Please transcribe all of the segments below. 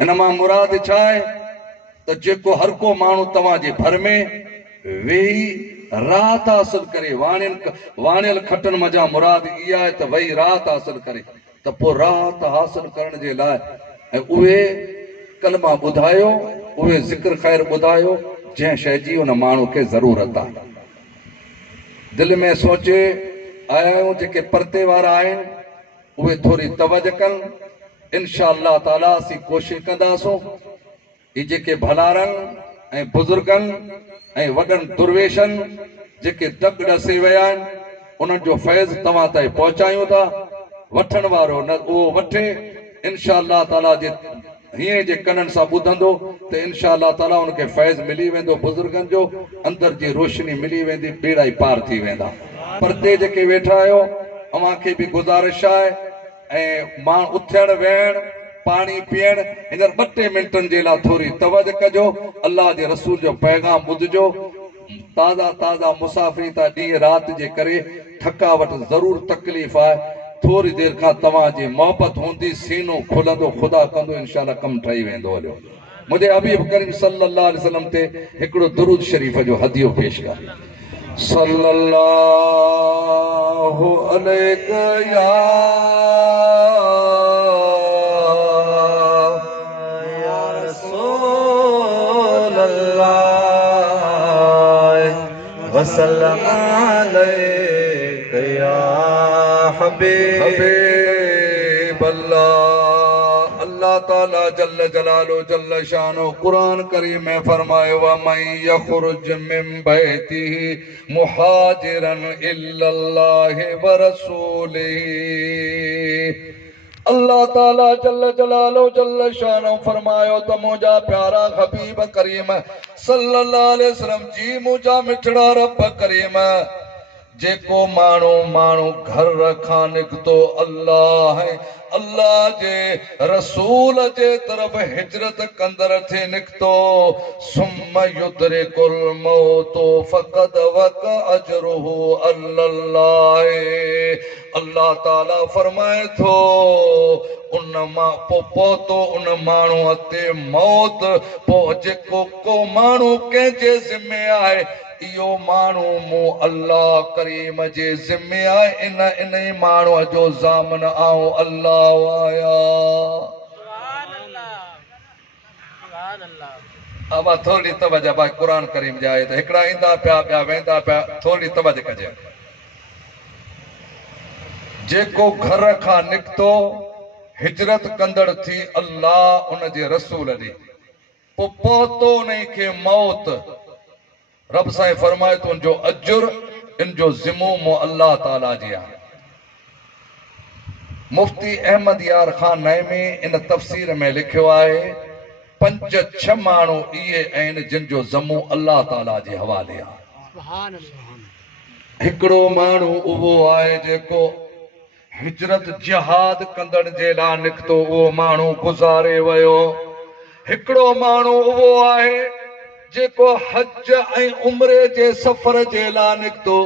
इन मां मुराद छा आहे त जेको हर को माण्हू तव्हांजे भर में वेही राहत हासिल करे, वाणियल खटनि मज़ा मुराद इहा आहे त वेही राहत हासिल करे, त पोइ राहत हासिल करण जे लाइ ऐं उहे कलमा ॿुधायो, उहे ज़िक्र ख़ैर ॿुधायो जंहिं शइ जी उन माण्हू खे ज़रूरत आहे। दिलि में सोचे आया आहियूं जेके परते वारा आहिनि उहे थोरी तवजो कनि। इंशा अल्लाह ताला असीं कोशिशि कंदासूं ही जेके भलारनि ऐं बुज़ुर्गनि ऐं वॾनि दुर्वेशनि जेके दग ॾसे विया आहिनि उन्हनि जो फैज़ तव्हां ताईं पहुचायूं था। वठण वारो न उहो वठे, इंशा अल्लाह ताला जे हीअं जे कननि सां ॿुधंदो त इंशा अल्लाह ताला उनखे फैज़ मिली वेंदो, बुज़ुर्गनि जो अंदर जी रोशनी मिली वेंदी, बेड़ा ई पार थी वेंदा। परते जेके वेठा आहियो अव्हांखे बि गुज़ारिश आहे ऐं मां उथण वेहण पाणी पीअण हींअर 2-3 मिंटनि जे लाइ थोरी तवजो कजो, अल्लाह जे रसूल जो पैगाम ॿुधिजो। ताज़ा ताज़ा मुसाफ़िरी था ॾींहं राति जे करे थकावट ज़रूरु तकलीफ़ आहे, थोरी देरि खां तव्हांजी मोहबत हूंदी, सीनो खुलंदो, ख़ुदा कंदो, इंशा अल्लाह कमु ठही वेंदो। हलियो मुंहिंजे हबीब करीम सल्लल्लाहु अलैहि वसल्लम ते हिकिड़ो दुरूद शरीफ़ जो हदियो पेश कर। सल्लल्लाहु अलैहि या रसूल अल्लाह वसल्लम अलैहि या हबीब अल्लाह। अल्लाह ताला जल्ल जलालो जल्ल शानो कुरान करीम में फरमायो व मन यखरुज मिन बैतिही मुहाजिरन इल्लल्लाहि व रसूलिही। अल्लाह ताला जल्ल जलालो जल्ल शानो फरमायो त मुंहिंजा प्यारा हबीब करीम सल्लल्लाहु अलैहि वसल्लम जी मुंहिंजा मिठड़ा रब करीम जेको माण्हू घर खां निकितो अल्लाह जे रसूल जे तरफ़ हिजरत कंदड़ थे निकितो, सुम्म युद्रिकुल मौतो फ़क़द वक़ अजरुहु अल्लाह। अल्लाह ताला फरमाए थो उन मां पहुतो उन माण्हू ते मौत, पोइ जेको को माण्हू कंहिंजे ज़िम्मे आहे इहो माण्हू मूं अल्लाह करीम जे ज़िम्मे आहे, इन ई माण्हूअ जो ज़ामन आऊं अल्लाह आया। अब थोरी तवजो भाई कुरान करीम जा आहे त हिकिड़ा ईंदा पिया ॿिया वेंदा पिया, थोरी तवजो कजे। जेको घर खां निकितो हिजरत कंदड़ थी अल्लाह उन जे रसूल ॾे, पोइ पहुतो उन खे मौत, रब साईं फरमाए तो उनजो अजुर इन जो ज़िम्मो मो अल्लाह ताला जे आहे। मुफ्ती अहमद यार खान नईमी इन तफ़सीर में लिखियो आहे 5-6 माण्हू इहे आहिनि जिन जो ज़िम्मो अल्लाह ताला जे हवाले आहे। हिकिड़ो माण्हू उहो आहे जेको हिजरत जिहाद कंदड़ जे लाइ निकितो, उहो माण्हू गुज़ारे वियो। हिकिड़ो माण्हू उहो आहे जेको हज ऐं उम्रे जे सफ़र जे लाइ निकितो।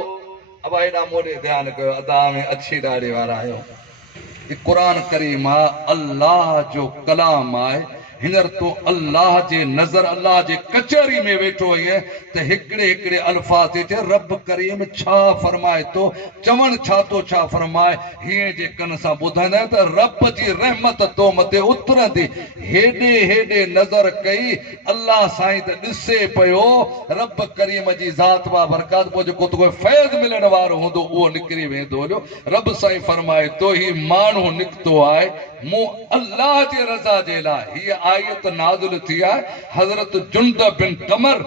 अब एॾा मोॾे ध्यानु कयो, अदा में अच्छी ॾाढे वारा आहियो। ही क़ुरान करीम आहे, अल्लाह जो कलाम आहे। हींअर तो अल्लाह जे नज़र अल्लाह जे कचहरी में वेठो आहीं त हिकिड़े हिकिड़े अल्फाज़ ते रब करीम छा फरमाए तो, चवण छा तो छा फरमाए, हीअं जे कन सां ॿुधंदा त रब जी रहमत तो मथे उतरंदी। हेॾे हेॾे नज़र कई अल्लाह साईं त ॾिसे पियो, रब करीम जी ज़ात बा बरकात, पोइ जेको तोखे फैज़ मिलण वारो हूंदो उहो निकिरी वेंदो। रब साईं फरमाए तो ही माण्हू निकितो आहे मूं अल्लाह जे रज़ा जे लाइ। हीअ आयत नाज़िल थी आहे हज़रत जुंदब बिन कमर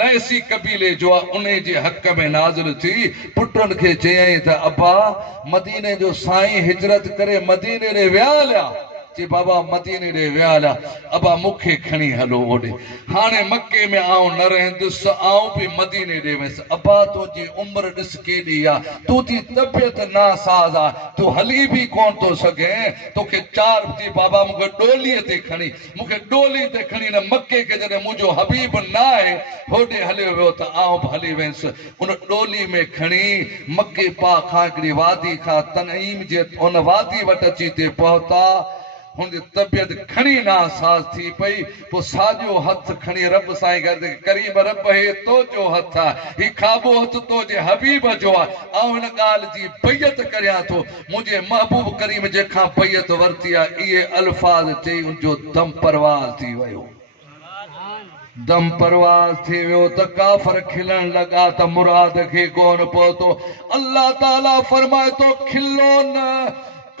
लैसी कबीले जो आहे, उन जे हक़ में नाज़िल थी। पुटनि खे चयईं त अब्बा मदीने जो साईं हिजरत करे मदीने ॾे विया हलिया, चई बाबा मदीने ॾे विया हलिया, अब्बा मूंखे खणी हलो ओॾे। हाणे मके में आऊं न रहंदुसि, आऊं बि मदीने ॾे वियुसि। अब्बा तुंहिंजी उमिरि ॾिस केॾी आहे, तुंहिंजी तबियत नासाज़ आहे, तूं हली बि कोन थो सघें, तोखे 4 थी बाबा मूंखे डोलीअ ते खणी, मूंखे डोली ते खणी न मके खे जॾहिं मुंहिंजो हबीब न आहे होॾे हलियो वियो त आऊं बि हली वियुसि। उन डोली में खणी मके पा खां हिकिड़ी वादी खां तनईम जे उन वादी वटि अची ते पहुता। हुनजी तबियत खणी नासाज़ थी पई पोइ साॼो हथ खणी रब साईं गॾु करीम रब हे तुंहिंजो हथ आहे ही खाॿो हथ तुंहिंजे हबीब जो आहे ऐं हिन ॻाल्हि जी बैयत करियां थो मुंहिंजे महबूब करीम जंहिंखां बैयत वरिती आहे इहे अल्फाज़ चई उनजो दम परवाज़ थी वियो दम परवाज़ थी वियो त काफ़र खिलण लॻा त मुराद खे कोन पहुतो अल्लाह ताला फरमाए थो खिलो न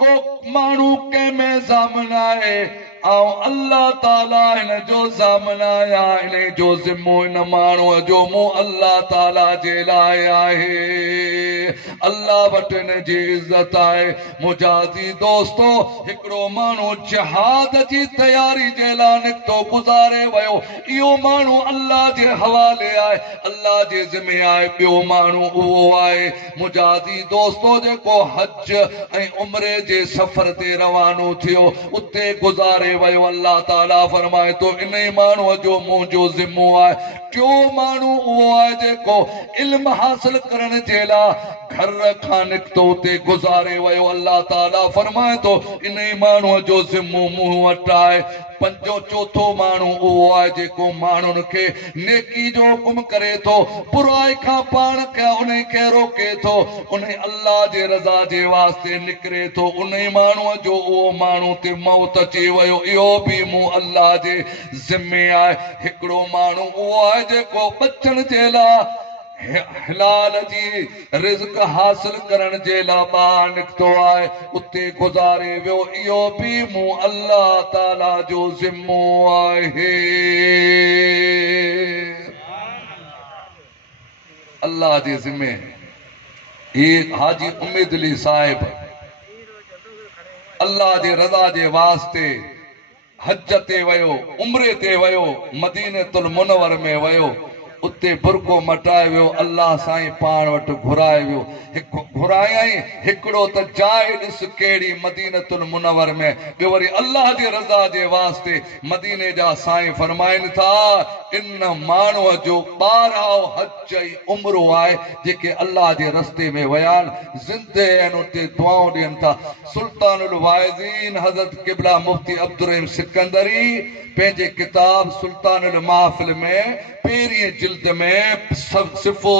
को माण्हू कंहिंमें ज़ामन आहे ऐं अल्लाह ताला हिन जो ज़ामन आया हिन जो ज़िम्मो हिन माण्हूअ जो मूं अल्लाह ताला जे लाइ आहे अल्लाह वटि हिन जी इज़त आहे मुजाहिदी दोस्तो हिकिड़ो माण्हू जिहाद जी तयारी जे लाइ निकितो गुज़ारे वियो इहो माण्हू अल्लाह जे हवाले आहे अल्लाह जे ज़िम्मे आहे ॿियो माण्हू उहो आहे मुजाहिदी दोस्तो जेको हज ऐं उम्रे जे सफ़र ते रवानो थियो उते गुज़ारे वयो अल्लाह ताला फरमाए तो इन माण्हूअ जो मुंहिंजो ज़िम्मो आहे टियों माण्हू उहो आहे जेको इल्म हासिल करण जे लाइ घर खां निकितो उते गुज़ारे वियो अल्लाह ताला फरमाए तो इन माण्हूअ जो ज़िम्मो मूं वटि आहे पंजो चौथो माण्हू उहो आहे जेको माण्हुनि खे नेकी जो हुकुम करे थो बुराई खां पाण खे उन खे रोके थो उन अल्लाह जे रज़ा जे वास्ते निकिरे थो उन माण्हूअ जो उहो माण्हू ते मौत अची वियो इहो बि मूं अल्लाह जे ज़िम्मे आहे हिकिड़ो माण्हू उहो आहे जेको बचण जे लाइ हिलाल जी रिज़्क हासिल करण जे लाइ ॿाहिरि निकितो आहे उते गुज़ारे वियो इहो बि मूं अल्लाह ताला जो ज़िम्मो आहे अल्लाह जे ज़िम्मे ही हाजी उम्मीद अली साहिब अल्लाह जे रज़ा जे वास्ते हज ते वियो उम्रे ते वियो मदीनतुल मुनव्वर में वियो उते बुरको मटाए वियो अल्लाह साईं पाण वटि घुराए वियो घुरायई हिकिड़ो त जाइ ॾिस कहिड़ी मदीनतुल मुनव्वर में ॿियो वरी अल्लाह जे रज़ा जे वास्ते मदीने जा साईं फरमाइनि था इन माण्हूअ जो 12 हज ऐं उम्रो आहे जेके अल्लाह जे रस्ते में विया आहिनि ज़िंदे आहिनि उते दुआऊं ॾियनि था सुल्तानुल वाइज़ीन हज़रत क़िबला मुफ्ती अब्दुर रहीम सिकंदरी पंहिंजे किताब सुल्तानुल महफ़िल में पहिरीं जिल्द में सिफ़ो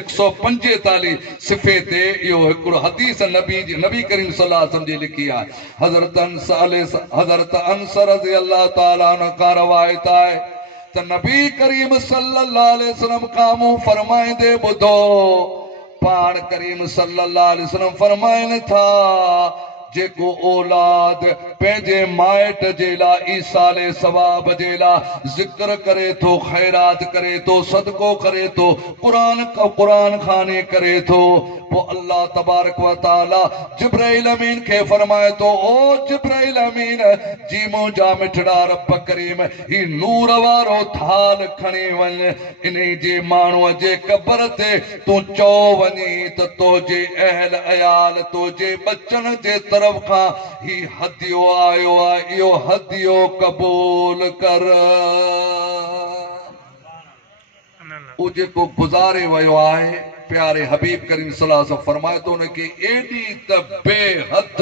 145 सिफ़े ते इहो हिकिड़ो हदीस नबी करीम सल्लल्लाहु अलैहि वसल्लम जी लिखी आहे हज़रत अनस रज़ी अल्लाह ताला अन्हु खां रवायत आहे त नबी करीम सल्लल्लाहु अलैहि वसल्लम खां मूं फरमाईंदे ॿुधो पाण करीम सल्लल्लाहु अलैहि वसल्लम फरमाइनि था जेको औलाद पंहिंजे माइट जे लाइ ईसाले सवाब जे लाइ ज़िक्र करे थो ख़ैरात करे थो सदको करे थो क़ुरान ख़ानी करे थो पोइ अल्लाह तबारक व तआला जिब्राइल अमीन खे फरमाए थो ओ जिब्राइल अमीन जी मुंहिंजा मिठड़ा रब करीम ही नूर वारो थाल खणी वञ इन जे माण्हूअ जे क़बर ते तूं चओ वञी त तुंहिंजे अहल अयाल तुंहिंजे बचन जे तरफ़ खां ही हदियो आयो आहे इहो हदियो क़बूल कर उहो जेको गुज़ारे वियो आहे प्यारे हबीब करीम सल्लल्लाहु अलैहि वसल्लम फरमाए तो उनखे एडी त बेहद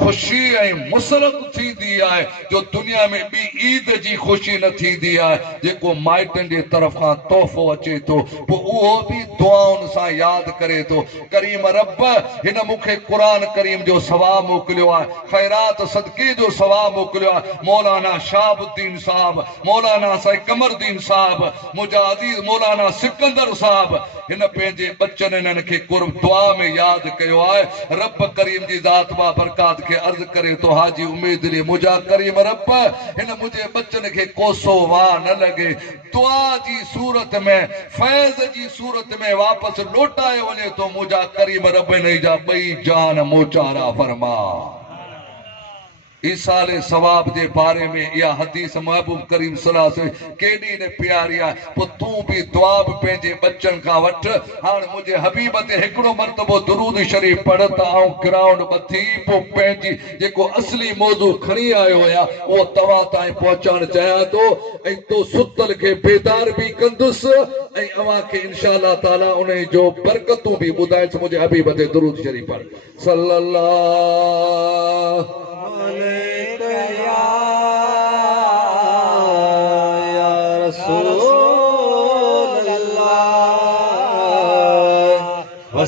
खुशी ऐं मुसरत थींदी आहे जो दुनिया में ॿी ईद जी खुशी न थींदी आहे जेको माइटनि जे तरफ़ खां तोहफ़ो अचे थो पोइ उहो बि दुआउनि सां यादि करे थो करीम रब हिन मूंखे क़ुरान करीम जो सवाब मोकिलियो आहे ख़ैरात सदके जो सवाब मोकिलियो आहे मौलाना शाहबुद्दीन साहब मौलाना साईं कमरदीन साहब मुजाहिदी मौलाना सिकंदर साहब हिन पंहिंजे बच्चन इन्हनि खे कुर्ब दुआ में यादि कयो आहे रब करीम जी ज़ात बा बरकात खे अर्ज़ करे तो हाजी उम्मीद अली मुंहिंजा करीम रब हिन मुंहिंजे बच्चन खे कोसो वाह न लॻे दुआ जी सूरत में फैज़ जी सूरत में वापसि लोटाए वञे तो मुंहिंजा करीम रब हिन जा ॿई जान मोचारा फरमा ईसाले सवाब जे बारे में इहा हदीस महबूब करीम सल्लल्लाहु अलैहि वसल्लम केॾी न प्यारी आहे पोइ तूं बि दुआ बि पंहिंजे बच्चनि खां वठि हाणे मुंहिंजे हबीब ते हिकिड़ो मरतबो दुरूद शरीफ़ पढ़ त आऊं ग्राउंड ॿधी पोइ पंहिंजी जेको असली मौज़ू खणी आयो आहियां उहो तव्हां ताईं पहुचाइणु चाहियां थो ऐं तो सुतल खे बेदार बि कंदुसि ऐं अव्हां खे इंशा अल्लाह ताला उन जो बरकतूं बि ॿुधाइसि मुंहिंजे हबीब ते दुरूद शरीफ़ पढ़ सल्लल्लाहु अलैहि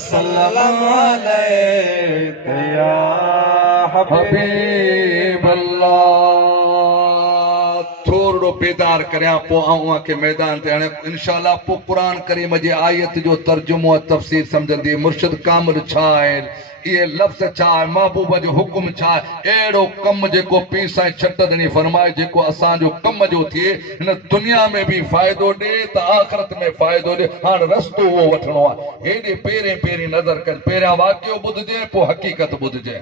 वसल्लम अलैका या हबीब अल्लाह। थोड़ो बेदार करियां पोइ आऊं के मैदान ते हाणे इंशाअल्लाह पोइ क़ुरान करीम जी आयत जो तर्जुमो तफ़सीर सम्झंदी मुर्शिद कामिल छा आहे, इहे लफ़्ज़ छा आहे, महबूब जो हुकुम छा आहे। अहिड़ो कमु जेको पीर साईं छट ॾिनी फरमाए जेको असांजो कम जो थिए, हिन दुनिया में बि फ़ाइदो ॾे त आख़िरत में फ़ाइदो ॾे। हाणे रस्तो उहो वठिणो आहे। हेॾे पहिरें पहिरीं नज़र कर, पहिरियां वाक़ियो ॿुधिजे पोइ हक़ीक़त ॿुधिजे।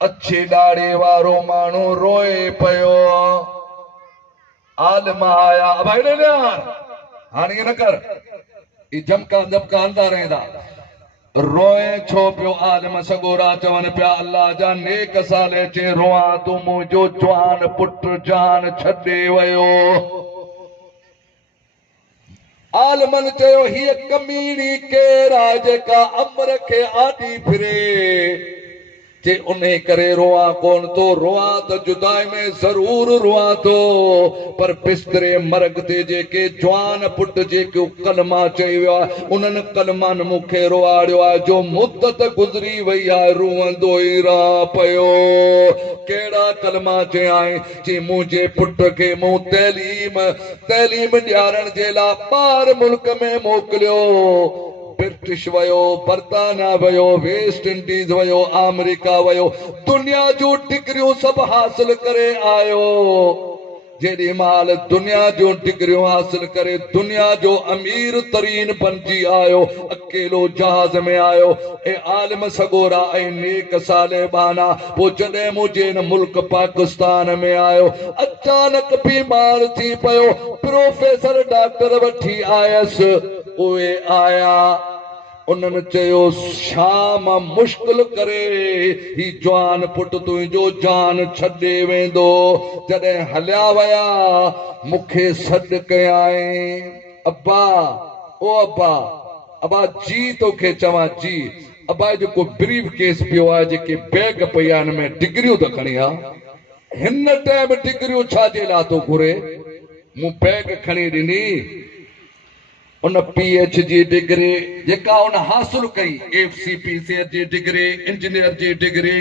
अच्छे ॾाढ़े वारो माण्हू रोए पियो, आलिम आया भाई ने यार हाणे ईअं न कर, ई जमका दमका हलंदा रहंदा। रोए छो पियो आलिम सगोरा चवनि पिया अल्लाह जा नेक साले चे रोआ तूं मुंहिंजो जवान पुट जान छॾे वियो। आलिमनि चयो हीअ कमीणी केरु आहे जेका अमर खे आॾी फिरे, जे उन करे रोआ कोन तो, रोआ तो जुदाई में जरूर रोआ तो, पर बिस्तरे मरग ते जेके जवान पुट जेके कलमा चई वियो आहे उन्हनि कलमनि मूंखे रोआड़ियो आहे जो मुद्दत गुज़री वई आहे रोअंदो ई रहा पियो। कहिड़ा कलमा चयाई जे मुंहिंजे पुट खे मूं तैलीम ॾियारण जे लाइ ॿाहिरि मुल्क में मोकिलियो। ब्रिटिश वयो, बर्तानिया वयो, वेस्ट इंडीज वयो, अमेरिका वयो, दुनिया जूं डिग्रियूं सभु हासिल करे आयो। जेॾी महिल दुनिया जूं डिग्रियूं हासिल करे दुनिया जो अमीर तरीन बणिजी आयो, अकेलो जहाज में आयो ऐं आलिम सगोरा ऐं नेक साले बाना। पोइ जॾहिं मुंहिंजे हिन मुल्क पाकिस्तान में आयो, अचानक बीमार थी पियो, प्रोफेसर डॉक्टर वठी आयसि। उहे आया, उन्हनि चयो शाम मुश्किल करे ही जवान पुट तुंहिंजो जान छॾे वेंदो। जॾहिं हलिया विया मूंखे सॾु कयाईं, अब्बा ओ अब्बा, अब्बा जी तोखे चवां जी। अब्बा जेको ब्रीफ केस पियो आहे, जेके बैग पई आहे हिन में डिग्रियूं त खणी आ, हिन टाइम डिग्रियूं छाजे लाइ थो घुरे? मूं बैग खणी ॾिनी, उन PhD जी डिग्री जेका उन हासिल कई, FCPC जी डिग्री, इंजीनियर जी डिग्री,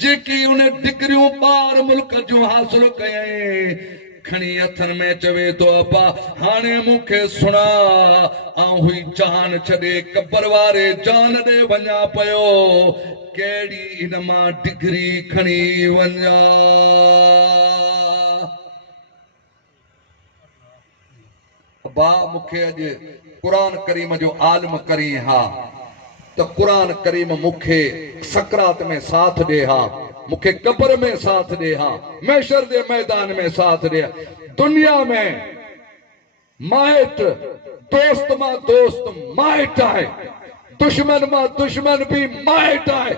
जेकी उन डिग्रियूं ॿाहिरि मुल्क जूं हासिल कयईं, खणी हथनि में चवे थो अब्बा हाणे मूंखे सुणा, आऊं हुई जान छॾे कबर वारे जान ॾे वञा पियो, कहिड़ी इन मां डिग्री खणी वञा। अब्बा मूंखे अॼु क़ुरान करीम जो आलिम करी हा, त क़ुरान करीम मूंखे सकरात में साथ ॾे हा, मूंखे कब्र में साथ ॾे हा, महशर जे मैदान में साथ ॾे। दुनिया में माइट दोस्त मां दोस्त माइट आहे, दुश्मन मां दुश्मन भी माइट आहे।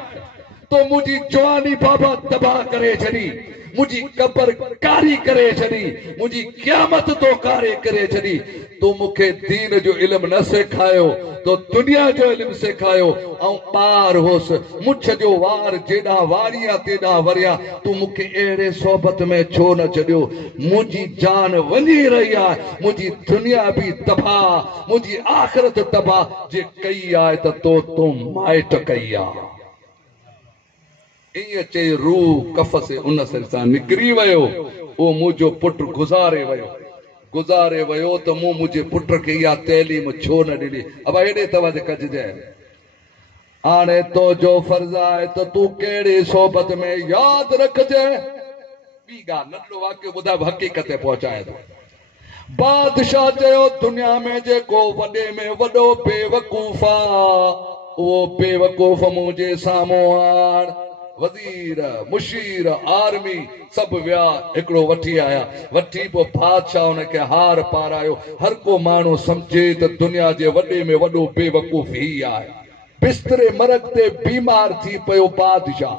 तो मुंहिंजी जवानी बाबा तबाह करे छॾी, मुंहिंजी कब्र कारी करे छॾी, मुंहिंजी क़यामत तो कारे करे छॾी। तो मूंखे दीन जो इल्म न सेखायो, तो दुनिया जो इल्म सेखायो। ऐं ॿार होसि, मुछ जो वार जेॾां वारिया तेॾां वरिया, तूं मूंखे अहिड़े सोबत में छो न छॾियो? मुंहिंजी जान वञी रही आहे, मुंहिंजी दुनिया बि तबाह, मुंहिंजी आख़िरत तबाह। जे कई आहे त तूं माइट कई आहे। ईअं चई रूह कफ़ से उन सां निकिरी वियो। उहो मुंहिंजो पुटु गुज़ारे वियो त मूं मुंहिंजे पुट खे इहा तैलीम छो न ॾिनी? अब हेॾे तवजो कजे। हाणे तो जो फर्ज़ आहे त तूं कहिड़ी सोबत में, यादि रखजे। ॿी ॻाल्हि नंढो वाक़ियो ॿुधाए हक़ीक़त पहुचाए थो। बादशाह चयो दुनिया में जेको वॾे में वॾो बेवकूफ़ आहे, उहो बेवकूफ़ मुंहिंजे साम्हूं आण। वज़ीर, मुशीर, आर्मी सब विया, हिकिड़ो वठी आया। वठी पोइ बादशाह हुनखे हार पारायो। हर को माण्हू सम्झे त दुनिया जे वॾे में वॾो बेवकूफ़ ही आहे। बिस्तरे मरग ते बीमार थी पियो बादशाह,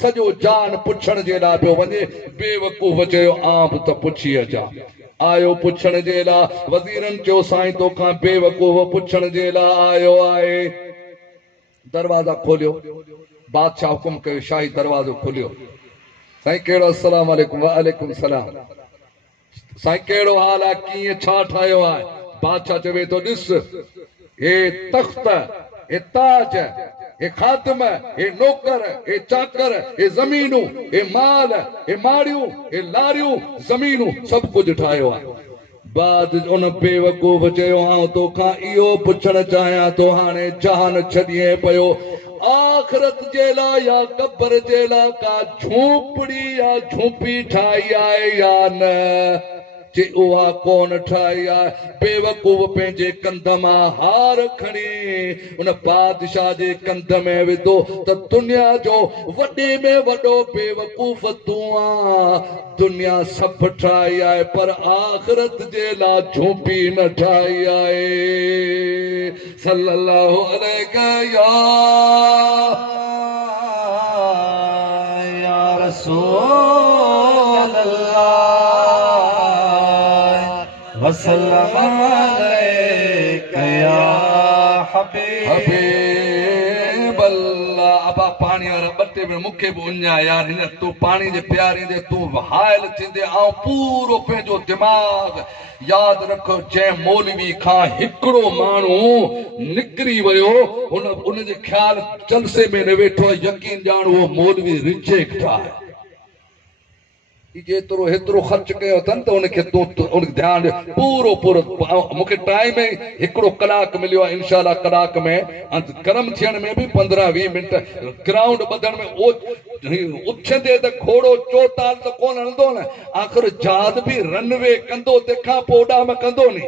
सॼो जान पुछण जे लाइ पियो वञे। बेवकूफ़ चयो आं बि त पुछी अचां। आयो पुछण जे लाइ, वज़ीरनि चयो साईं तोखां बेवकूफ़ पुछण जे लाइ आयो आहे। दरवाज़ा खोलियो। बादशाह हुकुम कयो, शाही दरवाज़ो खोलियो। साईं कहिड़ो? अस्सलाम वालेकुम। वालेकुम सलाम। साईं कहिड़ो हाल आहे? कीअं छा ठाहियो आहे? बादशाह चवे थो ॾिस, हे तख़्त, ये ताज ये खातम ये नौकर ये चाकर ये ज़मीनूं ये माल ये माड़ियूं ये लारियूं ज़मीनूं सब कुछ ठाहियो आहे बाद उन बेवकूफ़ चयो आउं तोखां इहो पुछण चाहियां तो हाणे जान छॾिए पियो आख़िरत जे लाइ या क़ब्र जे लाइ का झोपड़ी या झोपड़ी ठाही आहे या न जे उहा कोन ठाही आहे बेवकूफ़ पंहिंजे कंध मां हार खणी उन बादशाह जे कंध में विधो त दुनिया जो वॾे में वॾो बेवकूफ़ तूं आं दुनिया सभु ठाही आहे पर आख़िरत जे लाइ झोपड़ी न ठाही आहे सल्लल्लाहु अलैहि या रसूल अल्लाह वसल्लम अलैका या हबीब अल्लाह अबा पानी वारा बटे में मूंखे बि उञा यार हिन तूं पानी जे प्यारींदे तूं हायल थींदे ऐं पूरो पंहिंजो दिमाग़ यादि रख जंहिं मौलवी खां हिकिड़ो माण्हू निकिरी वियो उनजे ख़्याल जलसे में न वेठो यकीन ॼाण उहो मौलवी रिजेक्ट आहे जेतिरो हेतिरो ख़र्च कयो अथनि त उनखे तूं ध्यानु ॾियो पूरो पूरो मूंखे टाइम हिकिड़ो कलाक मिलियो आहे इंशाअल्लाह कलाक में गरम थियण में बि 15-20 मिंट ग्राउंड ॿधण में उछंदे त घोड़ो चोताल त कोन हलंदो न आख़िर जहाज बि रनवे कंदो तंहिंखां पोइ उॾाम कंदो नी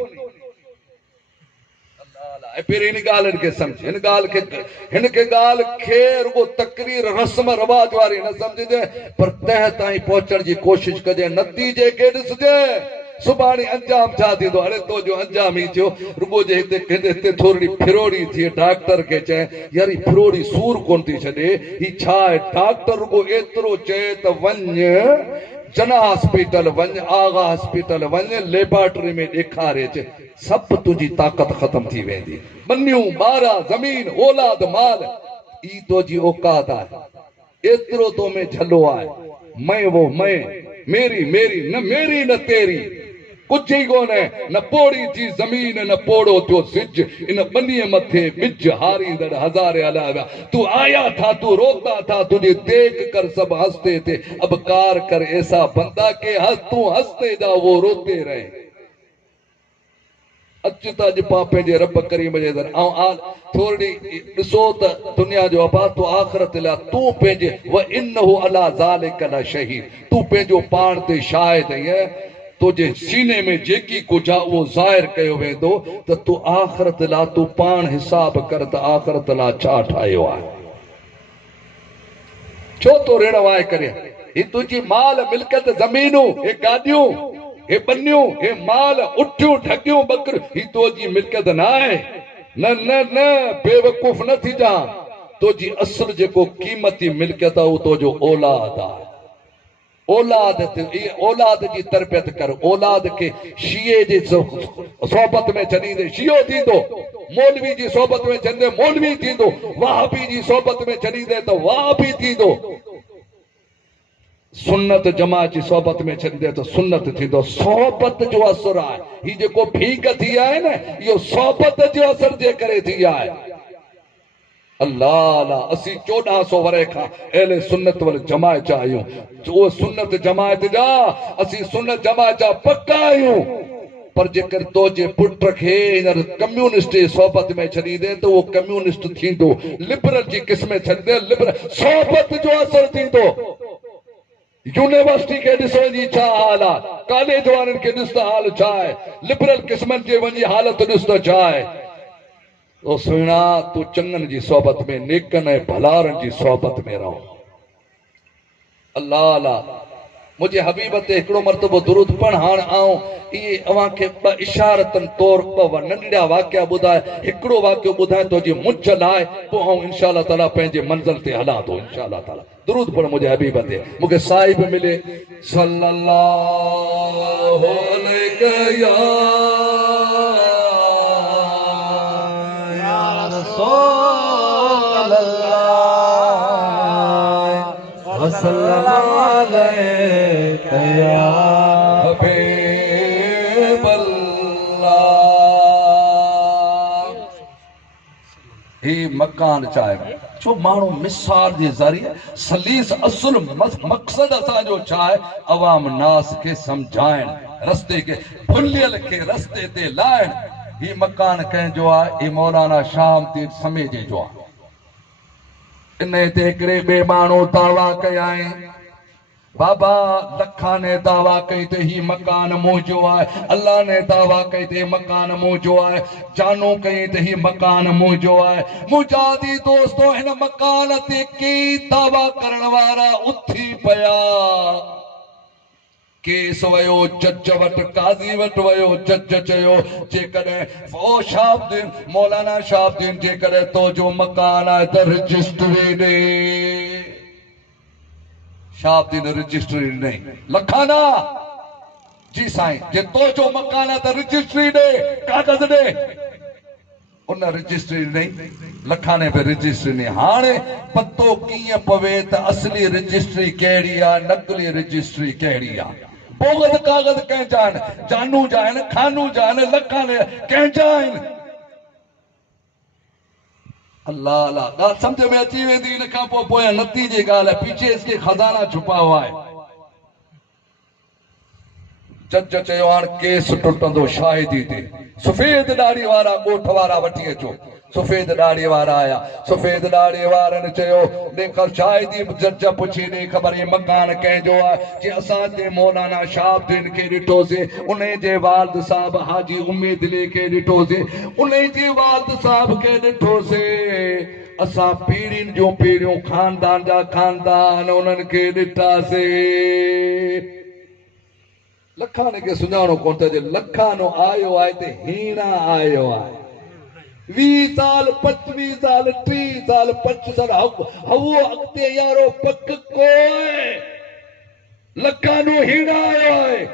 पहिरीं हिन ॻाल्हि खे सम्झ हिनखे ॻाल्हि खे रुगो तकरीर रस्म रवाज वारी न सम्झजे पर तह ताईं पहुचण जी कोशिश कजे नतीजे खे ॾिसजे सुभाणे अंजाम छा थींदो अरे तो जो अंजाम ई थियो रुगो जे हिते थोरी फिरोड़ी थिए डॉक्टर खे चए यार ही फिरोड़ी सूर कोन थी छॾे ही छा आहे डॉक्टर रुगो एतिरो चए त वञ जना हॉस्पिटल वञ आगा हॉस्पिटल वञ लेबोरेटरी में ॾेखारे अचे सब तुझी ताकत खत्म थी वेंदी बनियूं ॿारहा ज़मीन औलाद माल ई तुझी औकात आहे एतिरो तो में झलो आहे मैं वो मैं मेरी मेरी न तेरी कुछ ही कोन्हे न पोड़ी थी ज़मीन न पोड़ो थियो सिज इन बनीअ मथे बिज हारींदड़ हज़ारे हला विया तू आया था तू रोता था तुझे देख कर सब हंसते थे अब कार कर ऐसा बंदा के तू हंसते जा वो रोते रहे अचता ज पापे जे रब करीम जे दर ऐं थोरी ॾिसो त दुनिया जो अबा तूं आख़िरत लाइ तूं पंहिंजे व इन्नहु अला ज़ालिका ला शहीद तूं पंहिंजो पाण ते शाहिद आहीं तुझे सीने में जेकी कुझ आहे उहो ज़ाहिर कयो वेंदो त तूं आख़िरत लाइ तूं पाण हिसाब कर त आख़िरत लाइ छा ठाहियो आहे छो तो ऋण वाए करे ही तुझी माल मिल्कियत ज़मीनूं हे गाॾियूं हे बनियूं हे माल उठियूं ठगियूं बकर ही तुझी मिल्कियत न आहे न बेवकूफ़ न थी जा तुझी असुल जेको क़ीमती मिल्कियत आहे उहो तुंहिंजो औलाद आहे औलाद जी तरबियत कर औलाद के शीए जी सोबत में छॾींदे शियो थींदो मौलवी जी सोबत में छॾींदे मौलवी थींदो वहाबी जी सोबत में छॾींदे त वहाबी थींदो सुन्नत जमात जी सोबत में छॾींदे त सुन्नत थींदो सोबत जो असर आहे ही जेको भीख थी आहे न इहो सोबत जो असर जे करे थी आहे अल्लाह ला असी 1400 वरे खां अहले सुन्नत वल जमात जा आहियूं जो सुन्नत जमात जा असी सुन्नत जमात जा पक्का आहियूं पर जेकर तो जे पुट खे कम्युनिस्ट जी सोबत में छॾींदे त उहो कम्युनिस्ट थींदो लिबरल जी क़िस्म छॾींदे लिबरल सोबत जो असर थींदो यूनिवर्सिटी के ॾिसो जी छा हाल आहे कॉलेज वारनि खे ॾिस त हाल छा आहे लिबरल क़िस्मनि जे वञी हालत ॾिस त छा आहे ओ सुहिणा तू चङनि जी सोबत में नेकनि ऐं भलारनि जी सोबत में रहो अल्लाह ला मुझे हबीब ते हिकिड़ो मरतबो दुरूद पढ़ हाणे आऊं इहे अवां खे ॿ इशारतनि तौर ॿ नंढड़ा वाक़िया ॿुधाए हिकिड़ो वाक़ियो ॿुधाए तुंहिंजी मुंझ लाइ पोइ आऊं इंशाअल्लाह ताला पंहिंजे मंज़िल ते हलां थो इंशाअल्लाह ताला दुरूद पढ़ मुझे हबीब ते मूंखे साहिब मिले सल्लल्लाहु अलैहि या रसूल अल्लाह वसल्लम अलैका या हबीब अल्लाह ही मकान चाहे छो माण्हू मिसाल जे ज़रिए सलीस असुल मक़सद असांजो छा आहे अवाम नास खे सम्झाइण रस्ते खे भुलियल खे रस्ते ते लाइण ही मकान कंहिंजो आहे ही मौलाना शाहमदीन समेजे जो आहे इन ते हिकिड़े ॿिए माण्हू दावा कया आहिनि बाबा लखा ने दावा कई ते ही मकान मुंहिंजो आहे अल्लाह ने दावा कई ते मकान मुंहिंजो आहे जानू कई ते ही मकान मुंहिंजो आहे मुजादी दोस्तो हिन मकान ते कई दावा करण वारा उथी पिया केस वयो जज वटि काज़ी वटि वयो जज चयो जेकॾहिं ओ शाहबुद्दीन मौलाना शाहबुद्दीन जेकॾहिं तो जो मकान आहे त रजिस्ट्री ॾे शाहबुद्दीन रजिस्ट्री ॾिनई लखाना जी साईं जे तो जो मकान आहे त रजिस्ट्री ॾे कागज़ ॾे उन रजिस्ट्री ॾिनई लखाने पे रजिस्ट्री ॾिनी हाणे पतो कीअं पवे त असली रजिस्ट्री कहिड़ी आहे नकली रजिस्ट्री कहिड़ी आहे बोगस कागज़ कंहिंजा आहिनि जानू जा आहिनि खानू जा आहिनि लखाने कंहिंजा आहिनि अल्लाह अल्लाह ॻाल्हि सम्झ में अची वेंदी इन खां पोइ नतीजे ॻाल्हि आहे पीछे इसके खज़ाना छुपा हुआ है जज चयो हाणे केस टुटंदो शाहिदी ते सफ़ेद दाढ़ी वारा ॻोठ वारा वठी अचो सफ़ेद दाढ़ी वारा आया सफ़ेद दाढ़ी वारनि चयो ॾेखार शाहिदी जज पुछी ॾे ख़बर हे मकान कंहिंजो आहे जे असां ते मौलाना शाहबुद्दीन खे ॾिठोसीं उन जे वालिद साहिब हाजी उम्मेदले खे ॾिठोसीं उन जे वालिद साहिब खे ॾिठोसीं असां पीढ़ियुनि जूं पीढ़ियूं खानदान जा खानदान उन्हनि खे ॾिठासीं लखाने खे सुञाणो कोन था जे लखानो आयो आहे ते हीणा आयो आहे 20 साल 25 साल 30 साल 25 साल हवो अॻिते यारो पक कोई लखानो हीणा आयो आहे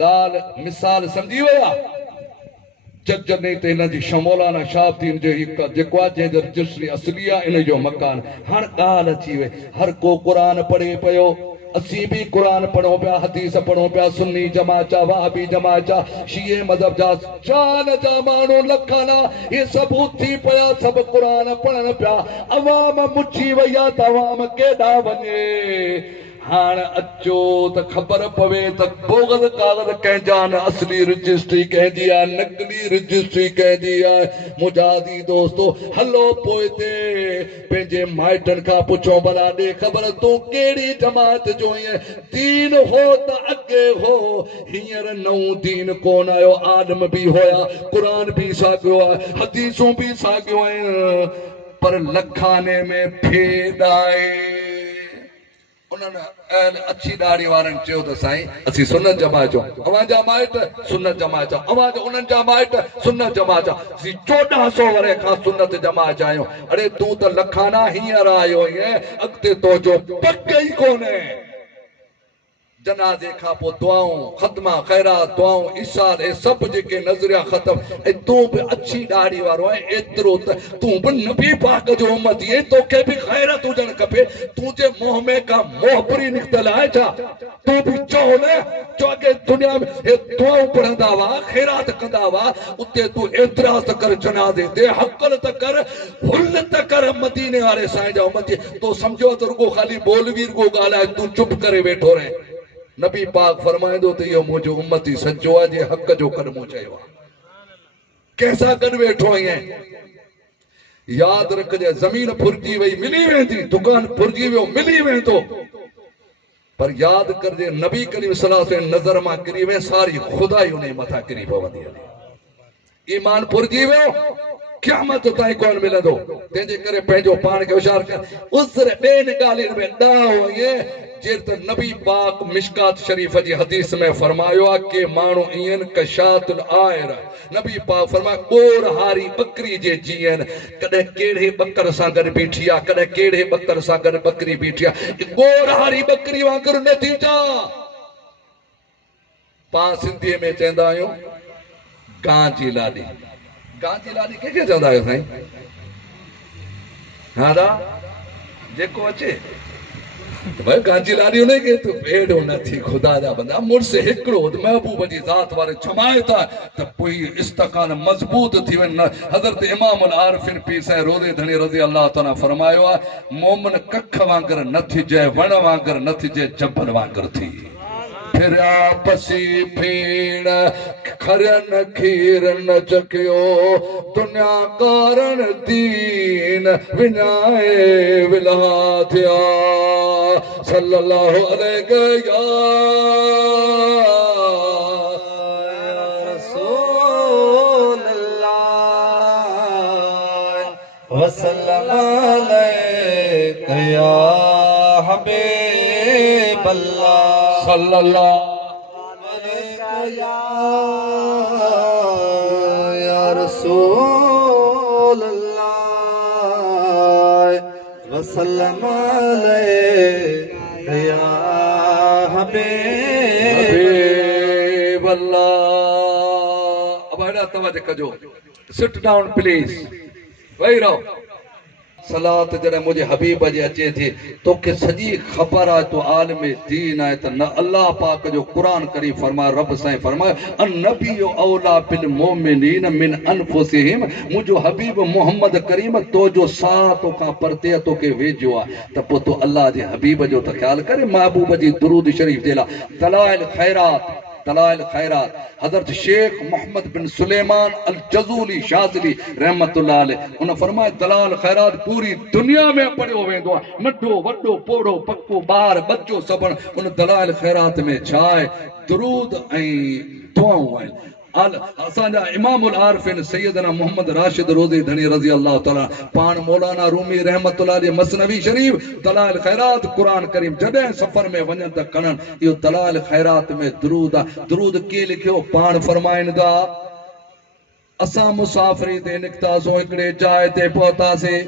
ॻाल्हि मिसाल सम्झी विया जज ने ते हिन जी मौलाना शाहबुद्दीन जो हिकु जेको आहे जंहिंजो रजिस्ट्री असली आहे इन जो मकान हाणे ॻाल्हि अची वई हर को क़ुर पढ़े पियो असी भी कुरान पढ़ो पिया हदीस पढ़ो पिया सुन्नी जमात जा वहाबी जमात जा शिये मज़हब जा जान जा माण्हू लखाना ये सब उथी पिया सब कुरान पढ़न पिया अवाम मुछी वई आहे त अवाम केॾा वञे हाणे अचो त ख़बर पवे त बोगस कागज़ कंहिंजा आहिनि असली रजिस्ट्री कंहिंजी आहे नकली रजिस्ट्री कंहिंजी आहे मुजादी दोस्तो हलो पोइ ते पंहिंजे माइटनि खां पुछो भला ॾे ख़बर तूं कहिड़ी जमात जो ईअं दीन हो त अॻे हो हींअर नओं दीन कोन आयो आदम बि हुया क़ुर बि साॻियो आहे हदीसूं बि साॻियूं आहिनि पर लखाने में फेड आहे उन्हनि अच्छी दाढ़ी वारनि चयो त साईं असीं सुन्नत जमात जो अवांजा माइट सुन्नत जमात जा अवांजा उन्हनि जा माइट सुन्नत जमात जा असीं 1400 वरे खां सुन्नत जमात जा आहियूं अरे तूं त लखाना हींअर आयो ईअं अॻिते तो जो पक ई कोन्हे जनाज़े खां पोइ दुआऊं ख़त्मा ख़ैरात दुआऊं इशार ए सभु जेके नज़रिया ख़त्म ऐं तूं बि अच्छी दाढ़ी वारो आहे एतिरो त तूं बि नबी पाक जो उम्मती आहे तोखे बि ख़ैरत हुजणु खपे तुंहिंजे मुंहं में का मोहबरी निकितल आहे छा तूं बि चओ न चओ अॻे दुनिया में हे दुआऊं पढ़ंदा हुआ ख़ैरात कंदा हुआ उते तूं एतिराज़ त कर जनाज़े ते हक़ल त कर हुल त कर मदीने वारे साईं जा उम्मती तो सम्झो त रुगो ख़ाली बोलवी रुगो ॻाल्हाए तूं चुप करे वेठो रहे नबी पाक फरमाईंदो त इहो मुंहिंजो उम्मती सचो आहे जे हक़ जो कदमो चयो आहे कंहिंसां गॾु वेठो ईअं यादि रखजे ज़मीन फुरजी वई मिली वेंदी दुकान फुरजी वियो मिली वेंदो पर यादि करजे नबी करीम सल्लल्लाहु अलैहि वसल्लम नज़र मां किरी वे सारी खुदाई उन मथां किरी पवंदी आहे ईमान फुरजी वियो क़यामत ताईं कोन मिलंदो तंहिंजे करे पंहिंजो पाण खे होशियार कर उज़र ॿियनि ॻाल्हियुनि में ॾाहो ईअं जे त नबी पाक मिशकात शरीफ़ जी हदीस में फरमायो आहे के माण्हू ईअं कशातुल आयर नबी पाक फरमायो गोर हारी बकरी जे जीअं कॾहिं कहिड़े बकर सां गॾु बीठी आहे कॾहिं कहिड़े बकर सां गॾु बकरी बीठी आहे गोर हारी बकरी वांगुरु न थी जा पाण सिंधीअ में चवंदा आहियूं गां जी लाॾी गां जी लाॾी कंहिंखे चवंदा आहियो साईं हा दा जेको अचे भाई कांची लाड़ी उन्हें के तू पेड़ो न थी खुदा दा बंदा मुझसे हिकड़ो महबूब जी जात वारे छमाए था त पोई इस्तकान मजबूत थी वन हजरत इमाम अल आरिफिन पी सां रोज़े धणी रज़ी अल्लाह ताला फरमायो आ मोमिन कख वांगर न थी जे वण वांगर न थी जे जबल वांगर थी फिरा पसी फीण खरन खीरन चकियो दुनिया कारण दीन विनाए विला थिया सल्लल्लाहु अलैहि या रसूल अल्लाह वसल्लम अलैका या हबीब अल्लाह सल्लल्लाहु अलैका या रसूल अल्लाह वसल्लम अलैका या हबीब अल्लाह अब हेॾा तवज्जो कजो सिट डाउन प्लीज वेही रहो सलात जॾहिं मुंहिंजे हबीब जे अचे थी तोखे सॼी ख़बर आहे तो आलिम दीन आहे त न अल्लाह पाक जो क़ुरान करीम फरमाए रब साईं फरमाए अन्नबिय्यु औला बिल मोमिनीन मिन अनफुसिहिम मुंहिंजो हबीब मोहम्मद करीम तो जो साह तोखां परते तोखे वेझो आहे त पोइ तो अल्लाह जे हबीब जो त ख़्यालु करे महबूब जी दुरूद शरीफ़ जे लाइ दलाइल खैरात हजरत शेख मोहम्मद बिन सुलेमान अल जज़ूली शाज़ली रहमतुल्लाह अलैह उन फरमाए दलाल खैरात पूरी दुनिया में पढ़ियो वेंदो आहे नंढो वॾो पोड़ो पक्को ॿार बच्चो सभण उन दलाइल खैरात में छा आहे दुरूद ऐं दुआऊं आहिनि असांजा इमामुल आरिफिन सैयदना मोहम्मद राशिद रोज़ी धणी रज़ी अल्लाह ताला पाण मौलाना रूमी रहमतुल्लाह अलैह मसनवी शरीफ दलाइल खैरात कुरान करीम जॾहिं सफ़र में वञनि त खणनि इहो दलाइल खैरात में दुरूद आहे दुरूद कीअं लिखियो पाण फरमाइनि था असां मुसाफ़िरी ते निकितासीं हिकिड़े जाइ ते पहुतासीं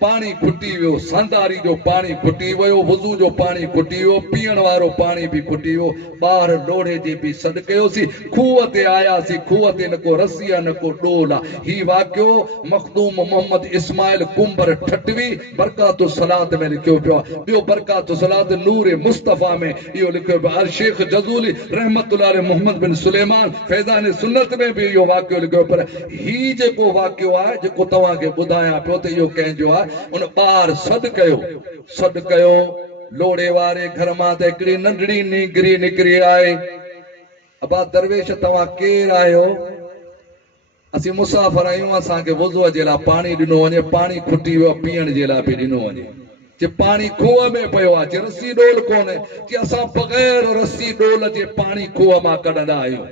पानी खुटी वियो संदारी जो पानी खुटी वियो वुज़ू जो पानी खुटी वियो पीअण वारो पानी भी खुटी वियो ॿार लोढ़े जे भी सॾ कयोसीं खूह ते आयासीं खूह ते न को रसी आहे न को डोल आहे हीउ वाक़ियो मखदूम मोहम्मद इस्माइल कुंबर ठटवी बरकातु सलात में लिखियो पियो आहे ॿियो बरकातु सलात नूर मुस्तफ़ा में इहो लिखियो पियो आहे शेख जज़ूली रहमतुल्लाह अलैह मोहम्मद बिन सुलेमान फैज़ान सुन्नत में भी इहो वाक़ियो लिखियो पर हीउ जेको वाक़ियो आहे जेको तव्हांखे ॿुधायां पियो त इहो कंहिंजो आहे उन ॿार सॾ कयो लोड़े वारे घर मां त हिकिड़ी नंढड़ी नीगरी निकिरी आहे अबा दरवेश तव्हां केरु आहियो असीं मुसाफ़िर आहियूं असांखे वुज़ूअ जे लाइ पाणी ॾिनो वञे पाणी खुटी वियो पीअण जे लाइ बि ॾिनो वञे जे पाणी खूह में पियो आहे जे रसी डोल कोन्हे जे असां बग़ैर रसी डोल जे पाणी खूह मां कढंदा आहियूं